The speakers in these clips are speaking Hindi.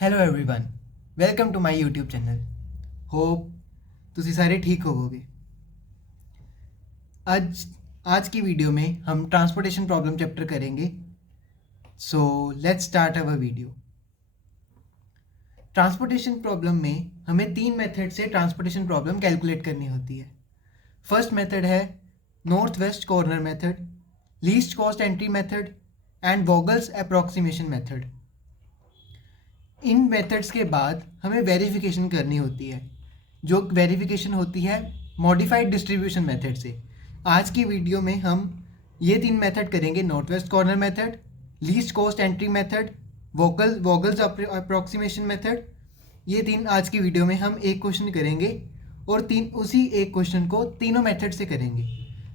Hello everyone welcome to my YouTube channel hope ਤੁਸੀਂ ਸਾਰੇ ठीक ਹੋਵੋਗੇ। आज आज की वीडियो में हम ट्रांसपोर्टेशन प्रॉब्लम चैप्टर करेंगे। So let's start our video. Transportation problem में हमें 3 मेथड से ट्रांसपोर्टेशन प्रॉब्लम कैलकुलेट करनी होती है। फर्स्ट मेथड है north west corner method, least cost entry method and Vogel's approximation method. In methods के बाद हमें वेरिफिकेशन करनी होती है, जो वेरिफिकेशन होती है मॉडिफाइड डिस्ट्रीब्यूशन मेथड से। आज की वीडियो में हम ये 3 मेथड करेंगे, north west corner method, least cost entry method, Vogel's approximation method. ये 3 आज की वीडियो में हम एक क्वेश्चन करेंगे और उसी एक क्वेश्चन को तीनों मेथड से करेंगे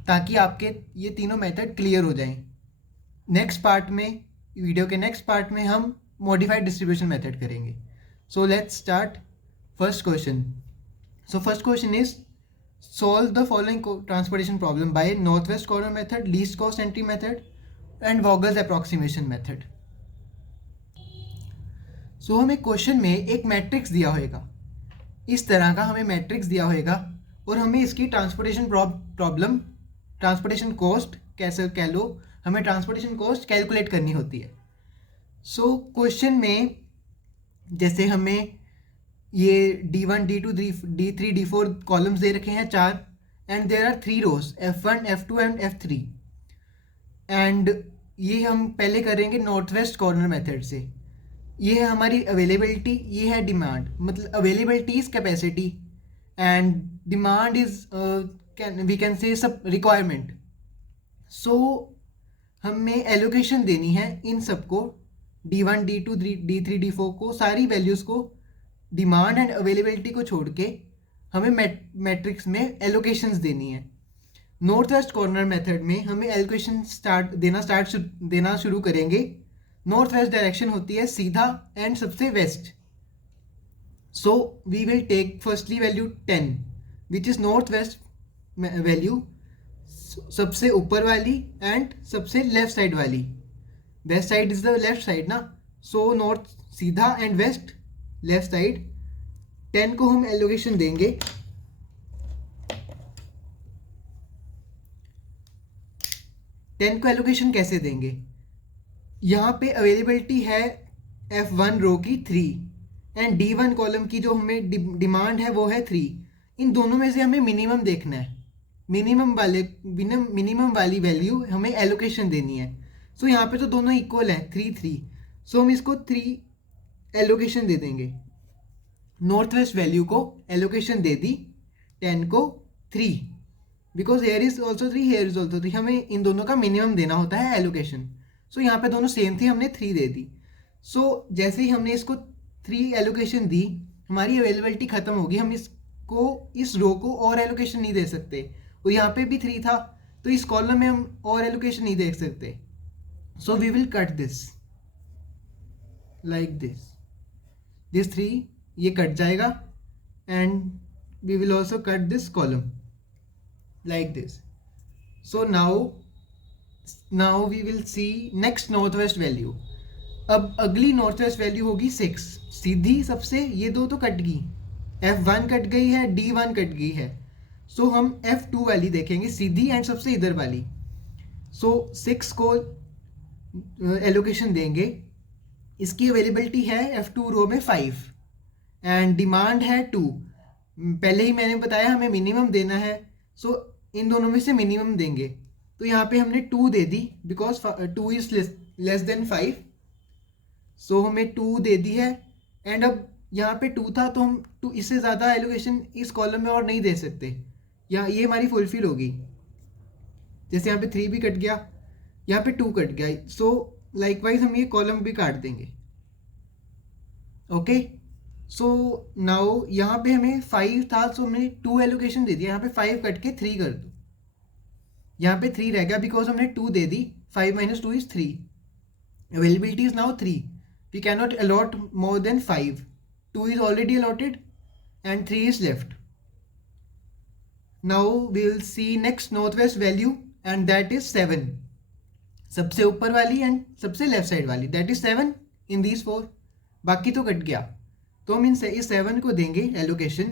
ताकि आपके ये तीनों मेथड क्लियर हो जाएं। नेक्स्ट पार्ट में, वीडियो के नेक्स्ट पार्ट में हम मॉडिफाइड डिस्ट्रीब्यूशन मेथड करेंगे। So let's start first question. So first question is solve the following transportation problem by northwest corner method, least cost entry method and Vogel's approximation method. So हमें क्वेश्चन में एक मैट्रिक्स दिया होगा, इस तरह का हमें मैट्रिक्स दिया होगा और हमें इसकी ट्रांसपोर्टेशन प्रॉब्लम, ट्रांसपोर्टेशन कॉस्ट कैसे कह लो, हमें ट्रांसपोर्टेशन कॉस्ट कैलकुलेट करनी होती है। सो क्वेश्चन में जैसे हमें ये D1, D2, D3, D4 columns दे रखे हैं 4 and there are 3 rows F1, F2 and F3 and ये हम पहले करेंगे नॉर्थ वेस्ट कॉर्नर मेथड से। ये है हमारी अवेलेबिलिटी, ये है डिमांड। मतलब availability is capacity and demand is we can say सब रिक्वायरमेंट। सो हमें एलोकेशन देनी है इन सबको, D1, D2, D3, D4 को, सारी वैल्यूज़ को, डिमांड एंड अवेलेबिलिटी को छोड़ के हमें मैट्रिक्स में एलोकेशंस देनी है। नॉर्थ वेस्ट कॉर्नर मेथड में हमें एलोकेशन देना शुरू करेंगे। नॉर्थ वेस्ट डायरेक्शन होती है सीधा एंड सबसे west. So we will take firstly value 10 which is north west value, सबसे ऊपर वाली एंड सबसे लेफ्ट साइड वाली। West side is the left side ना, सो नॉर्थ सीधा एंड वेस्ट लेफ्ट साइड। 10 को हम एलोकेशन देंगे। टेन को एलोकेशन कैसे देंगे? यहाँ पे अवेलेबिलिटी है F1 रो की 3 एंड D1 कॉलम की जो हमें डिमांड है वो है 3। इन दोनों में से हमें मिनिमम देखना है, मिनिमम वाली वैल्यू हमें एलोकेशन देनी है। सो यहाँ पे तो दोनों इक्वल है 3, 3। सो हम इसको 3 एलोकेशन दे देंगे। नॉर्थ वेस्ट वैल्यू को एलोकेशन दे दी 10 को 3, because here is also 3, here is also 3। हमें इन दोनों का मिनिमम देना होता है एलोकेशन। सो यहाँ पे दोनों सेम थी, हमने 3 दे दी। सो जैसे ही हमने इसको 3 एलोकेशन दी, हमारी अवेलेबिलिटी खत्म होगी। हम इस रो को और एलोकेशन नहीं दे सकते, और यहाँ पे भी 3 था तो इस कॉलम में हम और एलोकेशन नहीं दे सकते। So we will cut this like this 3 ये कट जाएगा and we will also cut this column like this. So now we will see next north west value. अब अगली नॉर्थ वेस्ट वैल्यू होगी 6, सीधी सबसे। ये दो तो कट गई, F1 कट गई है, D1 कट गई है। सो हम F2 वाली देखेंगे, सीधी एंड सबसे इधर वाली। सो 6 को एलोकेशन देंगे। इसकी अवेलेबिलिटी है F2 रो में 5 एंड डिमांड है 2। पहले ही मैंने बताया हमें मिनिमम देना है, सो इन दोनों में से मिनिमम देंगे। तो यहाँ पे हमने 2 दे दी बिकॉज 2 इज लेस देन 5। सो हमें 2 दे दी है एंड अब यहाँ पे 2 था तो हम 2 इससे ज़्यादा एलोकेशन इस कॉलम में और नहीं दे सकते, या ये हमारी फुलफिल होगी। जैसे यहाँ पे 3 भी कट गया, यहाँ पे 2 कट गया। सो लाइकवाइज हम ये कॉलम भी काट देंगे। ओके, सो नाउ यहाँ पे हमें 5 था, सो हमने 2 एलोकेशन दे दिया। यहाँ पे 5 कट के 3 कर दो, यहाँ पे 3 रह गया बिकॉज हमने 2 दे दी। 5 - 2 is 3। Availability is now 3। We can not allot more than 5। 2 is already allotted and 3 is left. Now we will see next northwest value and that is 7. सबसे ऊपर वाली एंड सबसे लेफ्ट साइड वाली, दैट इज 7 इन दीज 4। बाकी तो कट गया। तो हम इस 7 को देंगे एलोकेशन।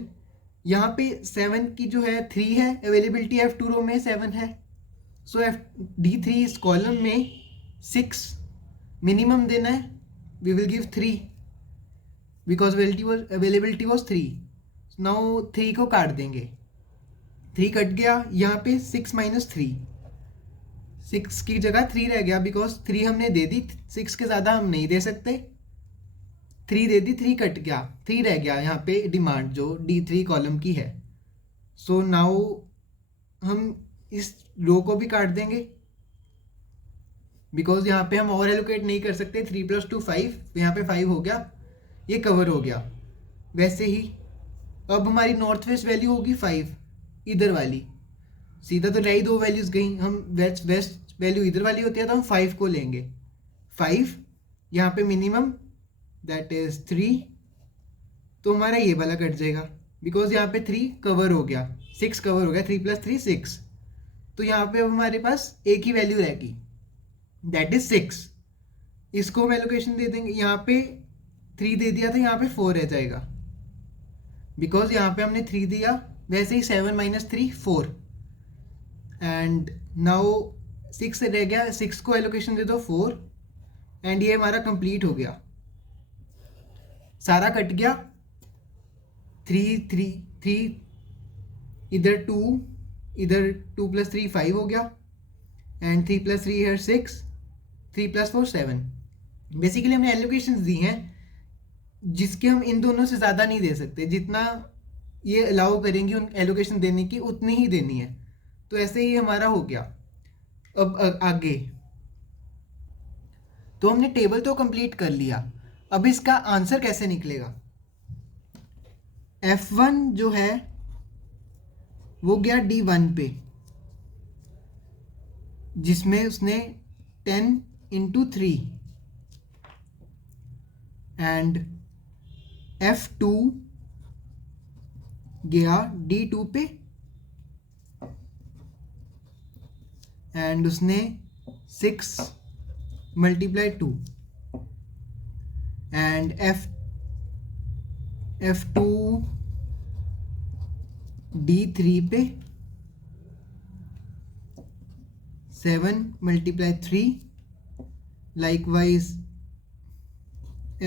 यहाँ पे 7 की जो है 3 है, अवेलेबिलिटी F2 रो में 7 है। सो D3 इस कॉलम में 6 मिनिमम देना है। We will give 3 because availability was 3। Now 3 को काट देंगे, 3 कट गया। यहाँ पे 6 माइनस 3, 6 की जगह 3 रह गया बिकॉज 3 हमने दे दी, 6 के ज़्यादा हम नहीं दे सकते। 3 दे दी, 3 कट गया, 3 रह गया यहाँ पे डिमांड जो D3 कॉलम की है। सो नाउ हम इस रो को भी काट देंगे बिकॉज यहाँ पे हम और एलोकेट नहीं कर सकते। 3 + 2 5, यहाँ पे 5 हो गया, ये कवर हो गया। वैसे ही अब हमारी नॉर्थ वेस्ट वैल्यू होगी 5, इधर वाली। सीधा तो रही 2 वैल्यूज गई, हम वेस्ट वैल्यू इधर वाली होती है तो हम 5 को लेंगे। 5 यहाँ पे मिनिमम दैट इज 3, तो हमारा ये वाला कट जाएगा बिकॉज यहाँ पे 3 कवर हो गया, 6 कवर हो गया, 3 + 3 6। तो यहाँ पे अब हमारे पास एक ही वैल्यू रहेगी दैट इज 6। इसको हम एलोकेशन दे देंगे। यहाँ पे 3 दे दिया था, यहाँ पे 4 रह जाएगा बिकॉज यहाँ पे हमने 3 दिया। वैसे ही 7 - 3 4 एंड नाउ 6 रह गया, 6 को एलोकेशन दे दो 4 एंड ये हमारा कंप्लीट हो गया, सारा कट गया। 3 3 3 इधर 2, इधर 2 + 3 5 हो गया एंड 3 + 3 है 6, 3 + 4 7। बेसिकली हमने एलोकेशंस दी हैं जिसके हम इन दोनों से ज़्यादा नहीं दे सकते, जितना ये अलाउ करेंगी उन एलोकेशन देने की उतनी ही देनी है। तो ऐसे ही हमारा हो गया। अब आगे तो हमने टेबल तो कंप्लीट कर लिया, अब इसका आंसर कैसे निकलेगा। F1 जो है वो गया D1 पे, जिसमें उसने 10 × 3 एंड F2 गया D2 पे एंड उसने 6 × 2 एंड F2 D3 पे 7 × 3, likewise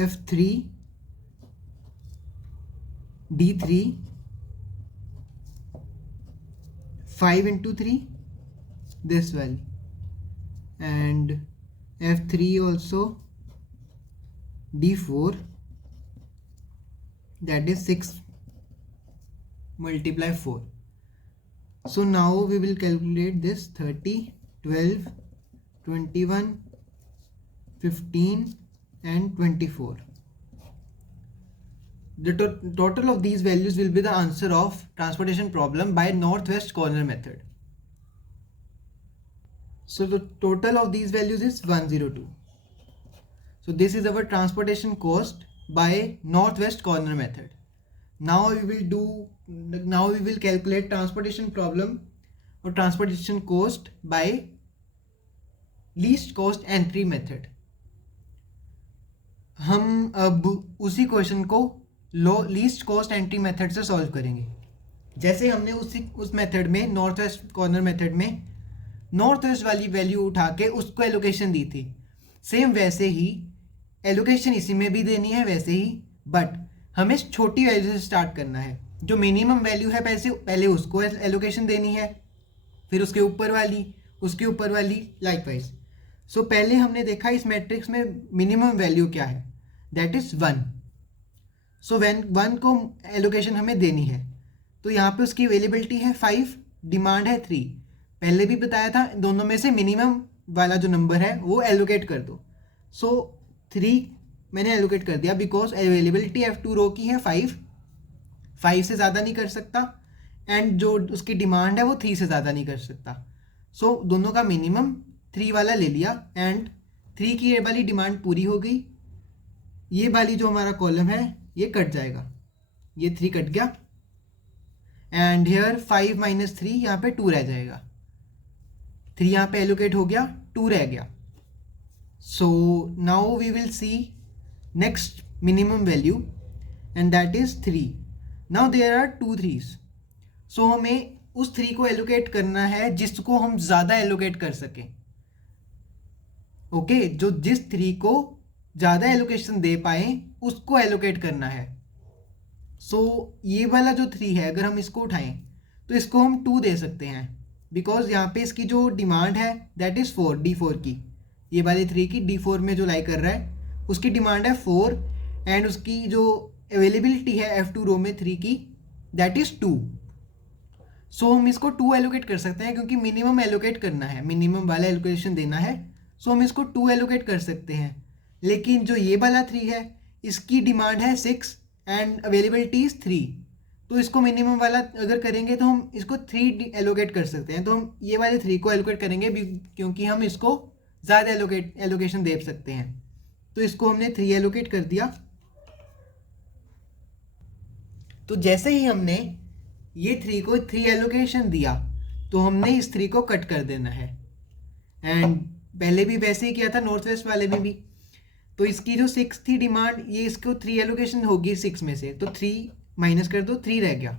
F3 D3 5 × 3 this value and F3 also D4 that is 6 × 4. So now we will calculate this 30 12 21 15 and 24. The total of these values will be the answer of transportation problem by northwest corner method. So the total of these values is 102. So this is our transportation cost by northwest corner method. Now we will calculate transportation problem or transportation cost by least cost entry method. हम अब उसी क्वेश्चन को लीस्ट कॉस्ट एंट्री मेथड से सॉल्व करेंगे। जैसे हमने उस मेथड में नॉर्थ वेस्ट कॉर्नर मेथड में नॉर्थ वेस्ट वाली वैल्यू उठा के उसको एलोकेशन दी थी, सेम वैसे ही एलोकेशन इसी में भी देनी है वैसे ही, बट हमें छोटी वैल्यू से स्टार्ट करना है। जो मिनिमम वैल्यू है पहले उसको एलोकेशन देनी है, फिर उसके ऊपर वाली लाइकवाइज। सो पहले हमने देखा इस मैट्रिक्स में मिनिमम वैल्यू क्या है, दैट इज 1। सो 1 को एलोकेशन हमें देनी है, तो यहाँ पे उसकी अवेलेबिलिटी है 5, डिमांड है 3। पहले भी बताया था दोनों में से मिनिमम वाला जो नंबर है वो एलोकेट कर दो। सो 3 मैंने एलोकेट कर दिया बिकॉज अवेलेबिलिटी F2 रो की है 5 से ज़्यादा नहीं कर सकता, एंड जो उसकी डिमांड है वो 3 से ज़्यादा नहीं कर सकता। सो दोनों का मिनिमम 3 वाला ले लिया एंड 3 की ये वाली डिमांड पूरी हो गई। ये वाली जो हमारा कॉलम है ये कट जाएगा, ये 3 कट गया एंड हियर 5 - 3 यहाँ पे 2 रह जाएगा। 3 यहाँ पे एलोकेट हो गया, 2 रह गया। So now we will see next minimum value and that is 3. Now there are 2 3s. So हमें उस 3 को एलोकेट करना है जिसको हम ज़्यादा एलोकेट कर सकें. ओके, जो जिस 3 को ज़्यादा एलोकेशन दे पाए उसको एलोकेट करना है. सो ये वाला जो 3 है अगर हम इसको उठाएं तो इसको हम 2 दे सकते हैं बिकॉज यहाँ पे इसकी जो डिमांड है दैट इज़ 4, D4 की. ये वाले 3 की D4 में जो लाई कर रहा है उसकी डिमांड है 4 एंड उसकी जो अवेलेबिलिटी है F2 रो में 3 की दैट इज़ 2. सो हम इसको 2 एलोकेट कर सकते हैं क्योंकि मिनिमम एलोकेट करना है, मिनिमम वाला एलोकेशन देना है. सो हम इसको 2 एलोकेट कर सकते हैं. लेकिन जो ये वाला 3 है इसकी डिमांड है 6 एंड अवेलेबिलिटी इज़ 3. तो इसको मिनिमम वाला अगर करेंगे तो हम इसको 3 एलोकेट कर सकते हैं. तो हम ये वाले 3 को एलोकेट करेंगे क्योंकि हम इसको ज़्यादा एलोकेशन दे सकते हैं. तो इसको हमने 3 एलोकेट कर दिया. तो जैसे ही हमने ये 3 को 3 एलोकेशन दिया तो हमने इस 3 को कट कर देना है. एंड पहले भी वैसे ही किया था नॉर्थ वेस्ट वाले में भी. तो इसकी जो 6 थी डिमांड, ये इसको 3 एलोकेशन होगी 6 में से, तो 3 माइनस कर दो, 3 रह गया,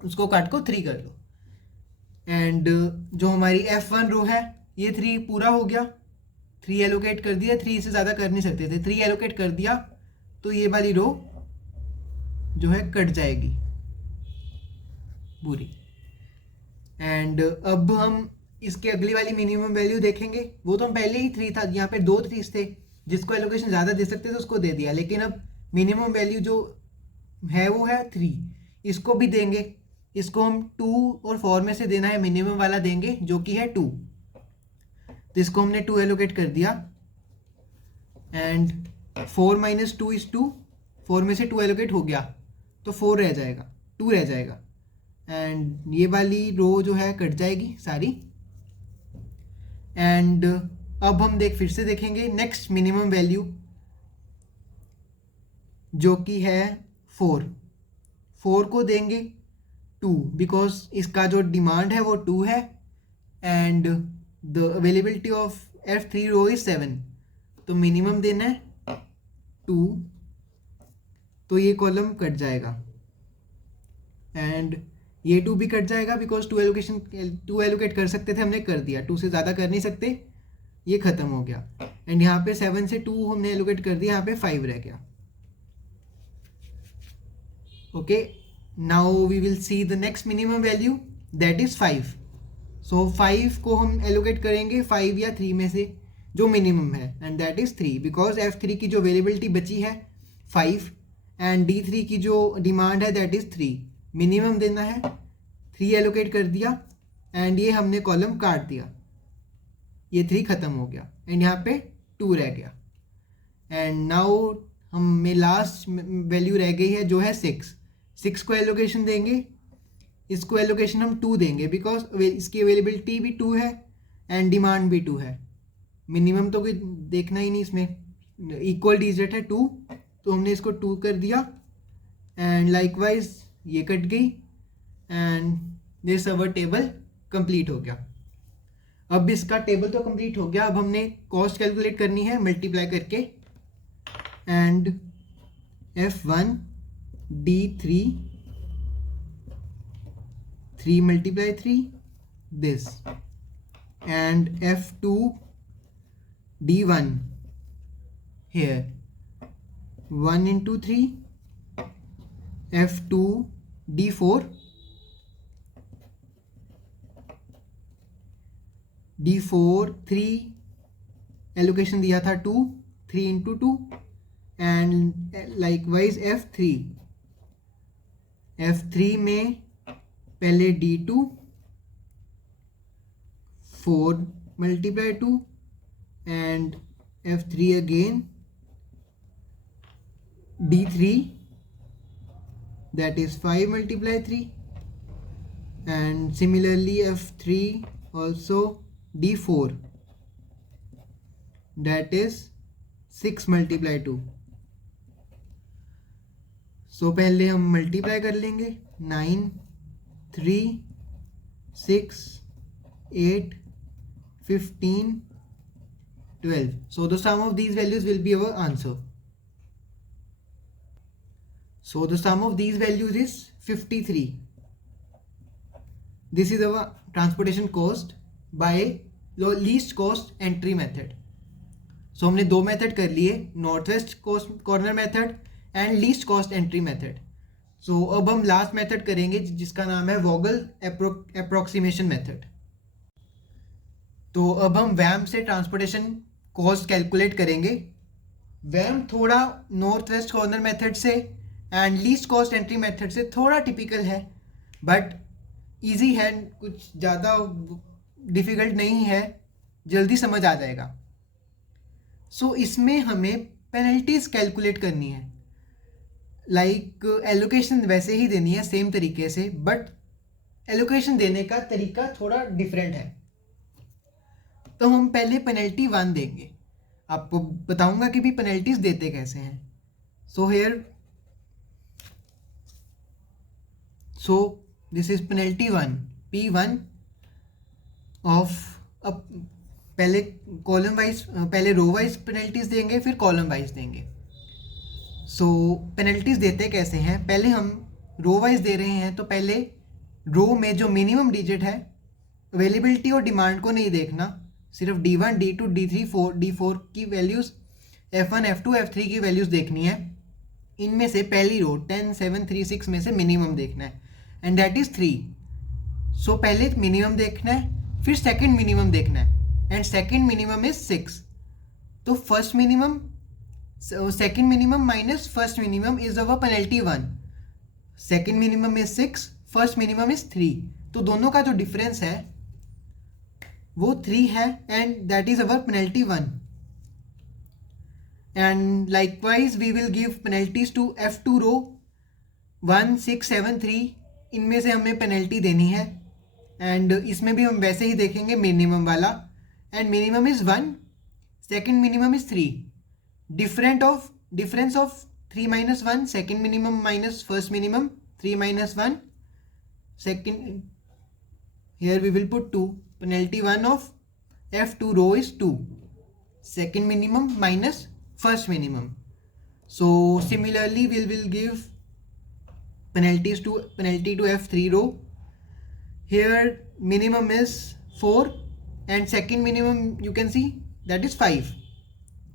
उसको काट को 3 कर दो. एंड जो हमारी F1 रो है ये 3 पूरा हो गया, 3 एलोकेट कर दिया. 3 से ज़्यादा कर नहीं सकते थे, 3 एलोकेट कर दिया तो ये वाली रो जो है कट जाएगी पूरी. एंड अब हम इसके अगली वाली मिनिमम वैल्यू देखेंगे. वो तो हम पहले ही 3 था, यहाँ पे 2 3 थे, जिसको एलोकेशन ज़्यादा दे सकते थे उसको दे दिया. लेकिन अब मिनिमम वैल्यू जो है वो है 3, इसको भी देंगे. इसको हम 2 और 4 में से देना है, मिनिमम वाला देंगे जो कि है 2. तो इसको हमने 2 एलोकेट कर दिया. एंड 4 माइनस 2 इज 2, 4 में से 2 एलोकेट हो गया तो 4 रह जाएगा, 2 रह जाएगा. एंड ये वाली रो जो है कट जाएगी सारी. एंड अब हम फिर से देखेंगे नेक्स्ट मिनिमम वैल्यू जो कि है 4. 4 को देंगे 2 बिकॉज इसका जो डिमांड है वो 2 है and the availability of F3 row is 7. तो मिनिमम देना है 2, तो ये कॉलम कट जाएगा. एंड ये 2 भी कट जाएगा बिकॉज 2 एलोकेट कर सकते थे, हमने कर दिया. 2 से ज़्यादा कर नहीं सकते, ये ख़त्म हो गया. एंड यहाँ पे 7 से 2 हमने एलोकेट कर दिया, यहाँ पे 5 रह गया. Okay, now we will see the next minimum value that is 5. So 5 को हम एलोकेट करेंगे 5 या 3 में से जो मिनिमम है and that is 3 because F3 की जो अवेलेबिलिटी बची है 5 एंड D3 की जो डिमांड है दैट इज़ 3. मिनिमम देना है, 3 एलोकेट कर दिया एंड ये हमने कॉलम काट दिया, ये 3 ख़त्म हो गया एंड यहाँ पे 2 रह गया. एंड नाउ हमें लास्ट वैल्यू रह गई है जो है 6. 6 को एलोकेशन देंगे, इसको एलोकेशन हम 2 देंगे बिकॉज इसकी अवेलेबिलिटी भी 2 है एंड डिमांड भी 2 है. मिनिमम तो कोई देखना ही नहीं इसमें, इक्वल डिजिट है 2, तो हमने इसको 2 कर दिया. एंड लाइकवाइज ये कट गई and this our table complete हो गया. अब इसका टेबल तो कंप्लीट हो गया. अब हमने कॉस्ट कैलकुलेट करनी है मल्टीप्लाई करके. And F1 D3 3 multiply 3 this and F2 D1 here 1 into 3 F2 D4 3 allocation दिया था 2 3 into 2 एंड लाइकवाइज F3 में पहले D2 4 multiply 2 and F3 again D3 that is 5 multiply 3 and similarly F3 also D4 that is 6 multiply 2. So पहले हम मल्टीप्लाई कर लेंगे 9 3 6 8 15 12. So the sum of these values will be our answer. So the sum of these values is 53. This is our transportation cost by least cost entry method. So हमने दो मेथड कर लिए, north west corner method and least cost entry method. So अब हम लास्ट मेथड करेंगे जिसका नाम है वोगल अप्रोक्सीमेशन मेथड. तो अब हम वैम से ट्रांसपोर्टेशन कॉस्ट कैलकुलेट करेंगे. वैम थोड़ा नॉर्थ वेस्ट कॉर्नर मेथड से and least cost entry method से थोड़ा टिपिकल है, बट ईजी है, कुछ ज़्यादा डिफ़िकल्ट नहीं है, जल्दी समझ आ जाएगा. सो इसमें हमें पेनल्टीज़ कैलकुलेट करनी है. लाइक एलोकेशन वैसे ही देनी है सेम तरीके से, बट एलोकेशन देने का तरीका थोड़ा डिफरेंट है. तो हम पहले पेनल्टी 1 देंगे. आपको बताऊंगा कि भी पेनल्टीज देते कैसे हैं. So this is penalty 1 P1 of. अब पहले कॉलम वाइज, पहले रो वाइज पेनल्टीज देंगे, फिर कॉलम वाइज देंगे. सो पेनल्टीज देते कैसे हैं, पहले हम रो वाइज दे रहे हैं तो पहले रो में जो मिनिमम डिजिट है, अवेलेबिलिटी और डिमांड को नहीं देखना, सिर्फ D1 D2 D3 D4 की वैल्यूज़, F1 F2 F3 की वैल्यूज़ देखनी है. इनमें से पहली रो 10 7 3 6 में से मिनिमम देखना है, एंड दैट इज़ 3. सो पहले मिनिमम देखना है, फिर सेकंड मिनिमम देखना है, एंड सेकंड मिनिमम इज 6. तो first minimum, second minimum minus first minimum is our penalty 1. Second minimum is 6, first minimum is 3. तो दोनों का जो डिफरेंस है वो 3 है, and that is our penalty 1. And likewise we will give penalties to F2 row 1 6 7 3. इनमें से हमें पेनल्टी देनी है, एंड इसमें भी हम वैसे ही देखेंगे मिनिमम वाला, and minimum is 1, second minimum is 3. Difference of 3 minus 1, second minimum minus first minimum, 3 minus 1, second, here we will put 2. Penalty 1 of F2 row is 2, second minimum minus first minimum. So similarly we will give penalty to F3 row. Here minimum is 4 and second minimum you can see that is 5.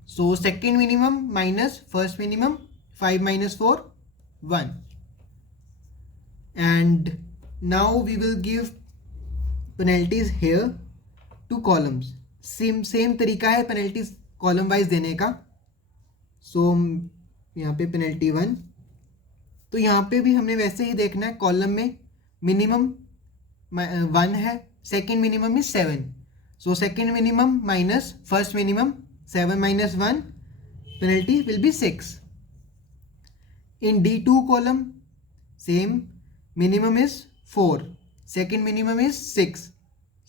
So second minimum minus first minimum, 5 minus 4, 1. And now we will give penalties here to columns. Same तरीका है penalties column wise देने का. So यहाँ पे penalty 1, तो यहाँ पे भी हमने वैसे ही देखना है. कॉलम में मिनिमम 1 है, second minimum is 7. So second minimum minus first minimum, 7 minus 1, penalty will be 6. In D2 column, same, minimum is 4, second minimum is 6,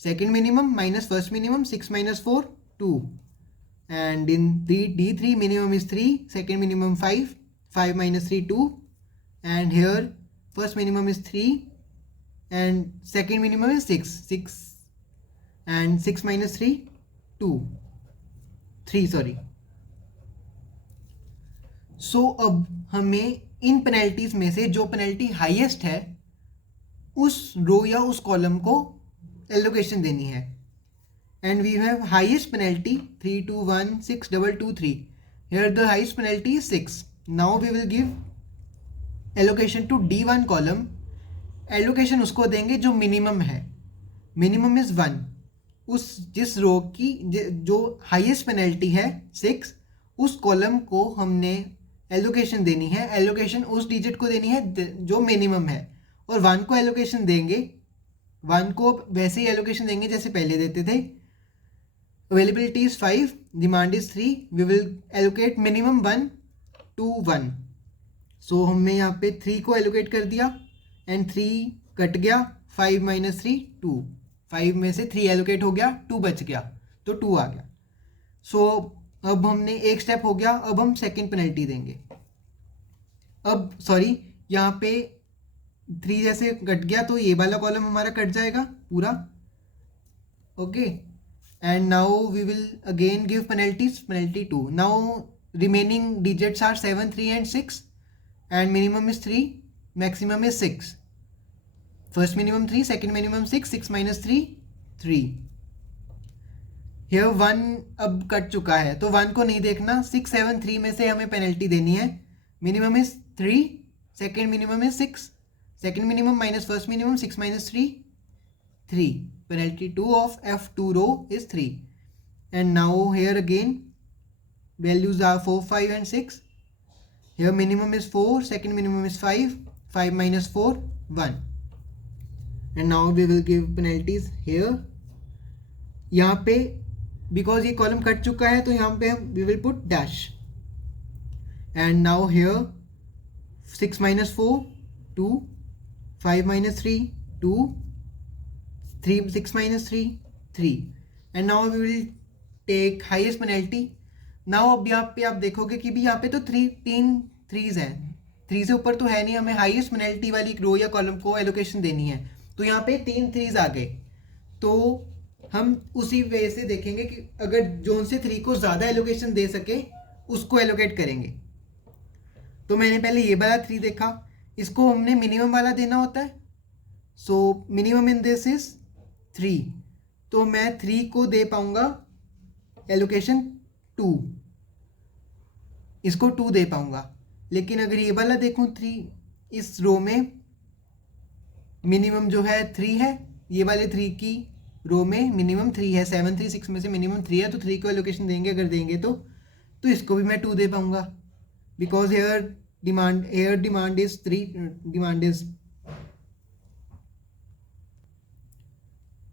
second minimum minus first minimum, 6 minus 4, 2. And in D3 minimum is 3, second minimum 5, 5 minus 3, 2. And here first minimum is 3 and second minimum is 6, and 6 minus 3, 2. 3 sorry. सो अब हमें इन पेनल्टीज में से जो पेनल्टी हाईएस्ट है उस रो या उस कॉलम को एलोकेशन देनी है. And we have highest penalty 3 2 1 6 2 2 3. Here the highest penalty is 6. Now we will give allocation to D1 column. Allocation उसको देंगे जो मिनिमम है, मिनिमम इज 1. उस जिस रो की जो हाईएस्ट पेनल्टी है 6, उस कॉलम को हमने एलोकेशन देनी है. एलोकेशन उस डिजिट को देनी है जो मिनिमम है, और 1 को एलोकेशन देंगे, 1 को वैसे ही एलोकेशन देंगे जैसे पहले देते थे. Availability is 5, demand is 3. We will allocate minimum 1 to 1. So हमने यहाँ पे 3 को एलोकेट कर दिया, एंड 3 कट गया, 5 minus 3, 2. 5 में से 3 एलोकेट हो गया, 2 बच गया, तो 2 आ गया. सो अब हमने एक स्टेप हो गया. अब हम सेकंड पेनल्टी देंगे. अब सॉरी, यहाँ पे 3 जैसे कट गया तो ये वाला कॉलम हमारा कट जाएगा पूरा. Okay, and now we will again give penalties. Penalty 2. Now remaining digits are 7 3 and 6. and minimum is 3, maximum is 6. First minimum 3, second minimum 6, 6 minus 3, 3. Here 1 अब कट चुका है तो 1 को नहीं देखना, 6, 7, 3 में से हमें पेनल्टी देनी है. Minimum is 3, second minimum is 6, second minimum minus first minimum 6 minus 3, 3. Penalty 2 of F2 row is 3. And now here again values are 4, 5 and 6. Here minimum is 4, second minimum is 5, 5 minus 4, 1. And now we will give penalties here. यहाँ पे because ये कॉलम कट चुका है तो यहाँ पे हम we will put dash. And now here 6 minus 4, 2, 5 minus 3, 2, 3, 6 minus 3, 3. And now we will take highest penalty. Now अब यहाँ पे आप देखोगे कि भी यहाँ पे तो तीन थ्रीज हैं, 3 से ऊपर तो है नहीं, हमें हाईएस्ट पेनल्टी वाली रो या कॉलम को एलोकेशन देनी है. तो यहाँ पे 3 थ्रीज आ गए, तो हम उसी वे से देखेंगे कि अगर जोन से 3 को ज़्यादा एलोकेशन दे सके उसको एलोकेट करेंगे. तो मैंने पहले ये वाला 3 देखा, इसको हमने मिनिमम वाला देना होता है. So minimum in this is 3, तो मैं 3 को दे पाऊंगा एलोकेशन 2, इसको 2 दे पाऊंगा. लेकिन अगर ये वाला देखूं 3, इस रो में मिनिमम जो है 3 है, ये वाले 3 की रो में मिनिमम 3 है, 7, 3, 6 में से मिनिमम 3 है, तो 3 को एलोकेशन देंगे अगर देंगे तो इसको भी मैं 2 दे पाऊंगा. Because here demand is 3, demand is.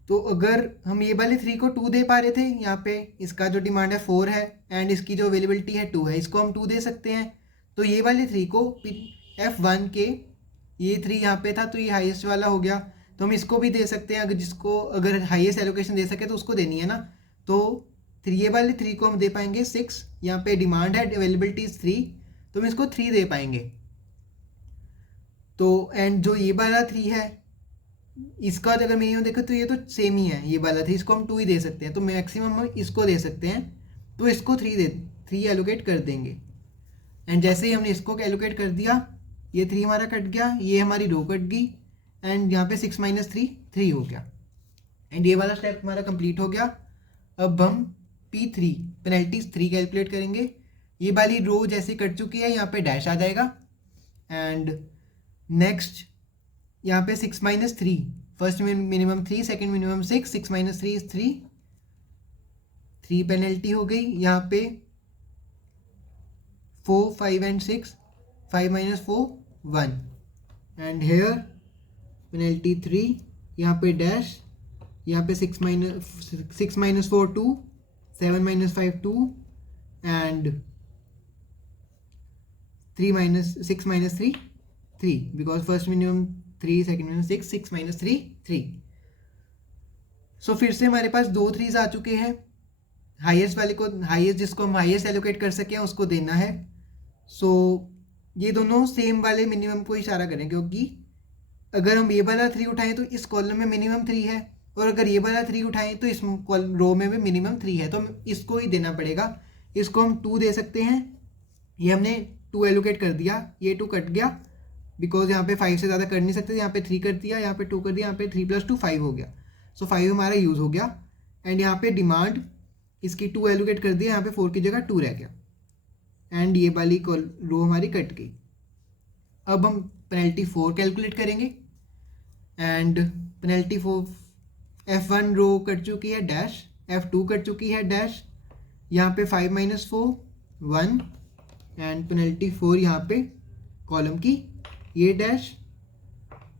तो अगर हम ये वाले 3 को 2 दे पा रहे थे, यहाँ पे इसका जो डिमांड है 4 है एंड इसकी जो अवेलेबिलिटी है 2 है, इसको हम 2 दे सकते हैं. तो ये वाले 3 को F1 के ये 3 यहाँ पे था तो ये हाईएस्ट वाला हो गया, तो हम इसको भी दे सकते हैं. अगर हाईएस्ट एलोकेशन दे सके तो उसको देनी है ना. तो ये वाले 3 को हम दे पाएंगे 6, यहाँ पे डिमांड है, अवेलेबिलिटी इज 3, तो हम इसको 3 दे पाएंगे. तो एंड जो ये वाला 3 है इसका अगर मिनिमम देखो तो ये तो सेम ही है, ये वाला 3, इसको हम 2 ही दे सकते हैं. तो मैक्सिमम हम इसको दे सकते हैं, तो इसको 3 एलोकेट कर देंगे. एंड जैसे ही हमने इसको एलोकेट कर दिया, ये 3 हमारा कट गया, ये हमारी रो कट गई, एंड यहाँ पे 6 minus 3, 3 हो गया. एंड ये वाला स्टेप हमारा कंप्लीट हो गया. अब हम P3 पेनल्टीज 3 कैलकुलेट करेंगे. ये वाली रो जैसे कट चुकी है, यहाँ पे डैश आ जाएगा. एंड नेक्स्ट यहाँ पे 6 minus 3, first minimum 3, second minimum 6, 6 minus 3 is 3, 3 penalty हो गई. यहाँ पे 4, 5 and 6, 5 minus 4, 1. And hair penalty 3, यहाँ पे डैश, यहाँ पे 6 minus 4, 2, 7 minus 5, 2 and 6 minus 3, 3, because first minimum 3, second minimum 6, 6 minus 3, 3. सो फिर से हमारे पास 2 3s आ चुके हैं. हाईएस्ट वाले को, हाईएस्ट जिसको हम हाईएस्ट एलोकेट कर सकें उसको देना है. सो ये दोनों सेम वाले मिनिमम को इशारा करें, क्योंकि अगर हम ये वाला 3 उठाएं तो इस कॉलम में मिनिमम 3 है, और अगर ये वाला 3 उठाएं तो इस रो में भी मिनिमम 3 है, तो इसको ही देना पड़ेगा. इसको हम 2 दे सकते हैं. ये हमने 2 एलोकेट कर दिया, ये 2 कट गया बिकॉज यहाँ पे 5 से ज़्यादा कर नहीं सकते. यहाँ पे 3 कर दिया, यहाँ पे 2 कर दिया, यहाँ पे 3 + 2 5 हो गया. सो 5 हमारा यूज़ हो गया. एंड यहाँ पे डिमांड इसकी 2 एलोकेट कर दिया, यहाँ पे 4 की जगह 2 रह गया. एंड ये वाली रो हमारी कट गई. अब हम पेनल्टी 4 कैलकुलेट करेंगे. And penalty 4, F1 row cut चुकी है, डैश, F2 कट चुकी है, डैश, यहाँ पे 5 minus 4, 1 एंड पेनल्टी 4 यहाँ पे कॉलम की, ये डैश,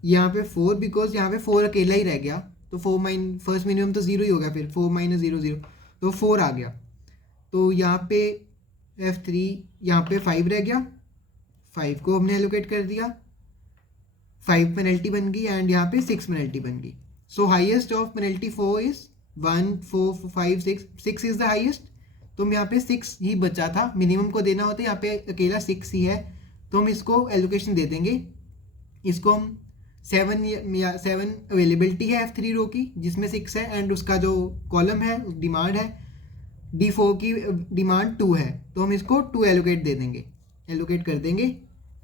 यहाँ पे 4 बिकॉज यहाँ पे 4 अकेला ही रह गया, तो 4 फर्स्ट मिनिमम तो 0 ही हो गया, फिर 4 minus 0, 0, तो 4 आ गया. तो यहाँ पे F3 यहाँ पे 5 रह गया, 5 को हमने एलोकेट कर दिया, 5 पेनल्टी बन गई. एंड यहाँ पे 6 पेनल्टी बन गई. सो highest of penalty 4 is 1, 4, 5, 6 is the highest. तो हम यहाँ पे 6 ही बचा था, मिनिमम को देना होता है, यहाँ पे अकेला 6 ही है, तो हम इसको एलोकेशन दे देंगे. इसको हम 7 अवेलेबिलिटी है F3 रो की जिसमें 6 है, एंड उसका जो कॉलम है डिमांड है D4 की डिमांड 2 है, तो हम इसको 2 एलोकेट दे देंगे, एलोकेट कर देंगे.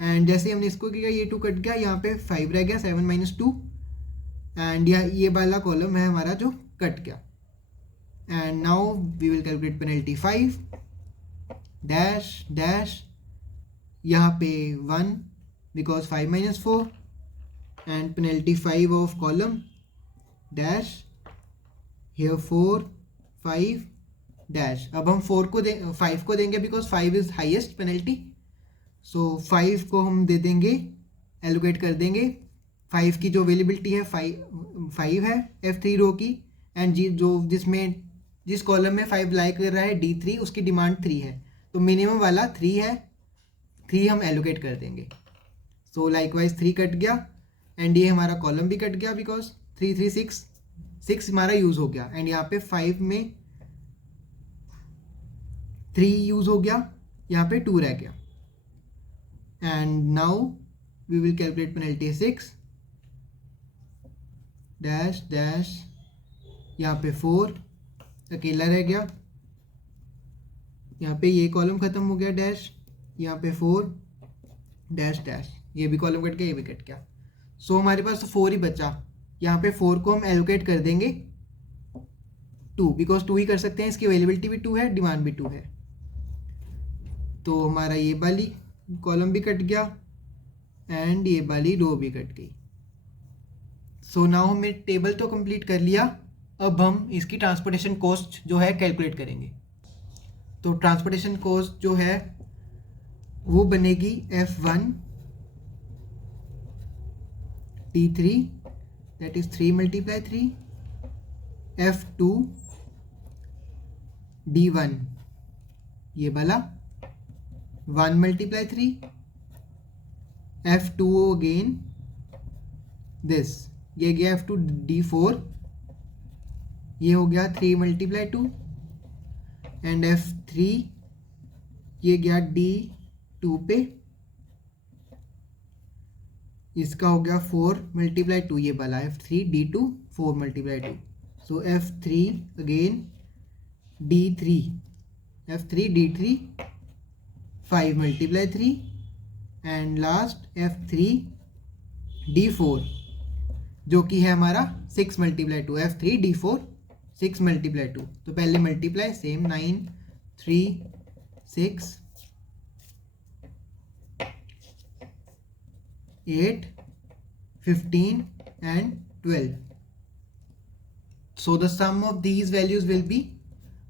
एंड जैसे हमने इसको किया ये 2 कट गया, यहाँ पे 5 रह गया, 7 माइनस 2, एंड ये वाला कॉलम है हमारा जो कट गया. And now we will calculate penalty 5 dash dash, यहाँ पे 1 because 5 minus 4, and penalty 5 of column dash here 4 5 dash. अब हम 5 को देंगे because 5 is highest penalty. So 5 को हम दे देंगे, एलोकेट कर देंगे. 5 की जो अवेलेबिलिटी है 5 है F3 रो की, एंड जिस कॉलम में 5 लाई कर रहा है D3 उसकी डिमांड 3 है, तो मिनिमम वाला 3 है, 3 हम एलोकेट कर देंगे. सो लाइकवाइज 3 कट गया, एंड ये हमारा कॉलम भी कट गया बिकॉज 3 3 6 हमारा यूज़ हो गया, एंड यहाँ पे 5 में 3 यूज़ हो गया, यहाँ पे 2 रह गया. And now we will calculate penalty 6 dash dash, यहाँ पे 4 अकेला रह गया, यहाँ पे ये कॉलम ख़त्म हो गया डैश, यहाँ पे 4 डैश डैश, ये भी कॉलम कट गया, ये भी कट गया. सो हमारे पास तो 4 ही बचा. यहाँ पे 4 को हम एलोकेट कर देंगे 2 बिकॉज 2 ही कर सकते हैं, इसकी अवेलेबिलिटी भी 2 है, डिमांड भी 2 है. तो हमारा ये वाली कॉलम भी कट गया एंड ये वाली रो भी कट गई. सो नाउ हमने टेबल तो कंप्लीट कर लिया. अब हम इसकी ट्रांसपोर्टेशन कॉस्ट जो है कैलकुलेट करेंगे. तो ट्रांसपोर्टेशन कॉस्ट जो है वो बनेगी F1 T3 that is 3 multiply 3, F2 D1 ये वाला 1 मल्टीप्लाई 3, F2 अगेन दिस, ये गया F2 D4, ये हो गया 3 मल्टीप्लाई 2, एंड F3 ये गया D2 पे, इसका हो गया 4 मल्टीप्लाई 2, ये वाला F3 D2 4 multiply 2. So F3 again D3, F3 D3 5 multiply 3, and last F3 D4 जो कि है हमारा 6 मल्टीप्लाई 2, F3 D4 6 मल्टीप्लाई 2. तो पहले multiply same 9 3 6 8 15 and 12. So the sum of these values will be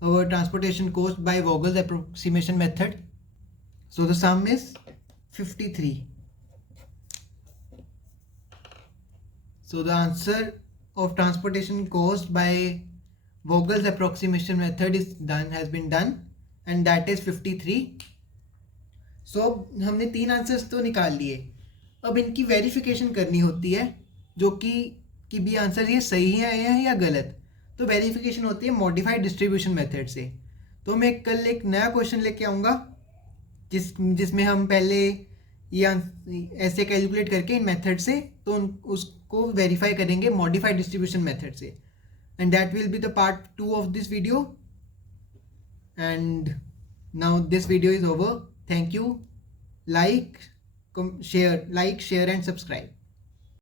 our transportation cost by Vogel's approximation method. So the sum is 53. So the answer of transportation cost by Vogel's approximation method has been done, and that is 53. So हमने 3 आंसर्स तो निकाल लिए. अब इनकी वेरिफिकेशन करनी होती है जो कि भी आंसर ये सही है या गलत. तो वेरिफिकेशन होती है मॉडिफाइड डिस्ट्रीब्यूशन मेथड से. तो मैं कल एक नया क्वेश्चन लेके आऊँगा जिसमें हम पहले ये ऐसे कैलकुलेट करके इन मेथड से तो उसको वेरीफाई करेंगे मॉडिफाइड डिस्ट्रीब्यूशन मेथड से. And that will be the part 2 of this video. And now this video is over. Thank you. Like, share and subscribe.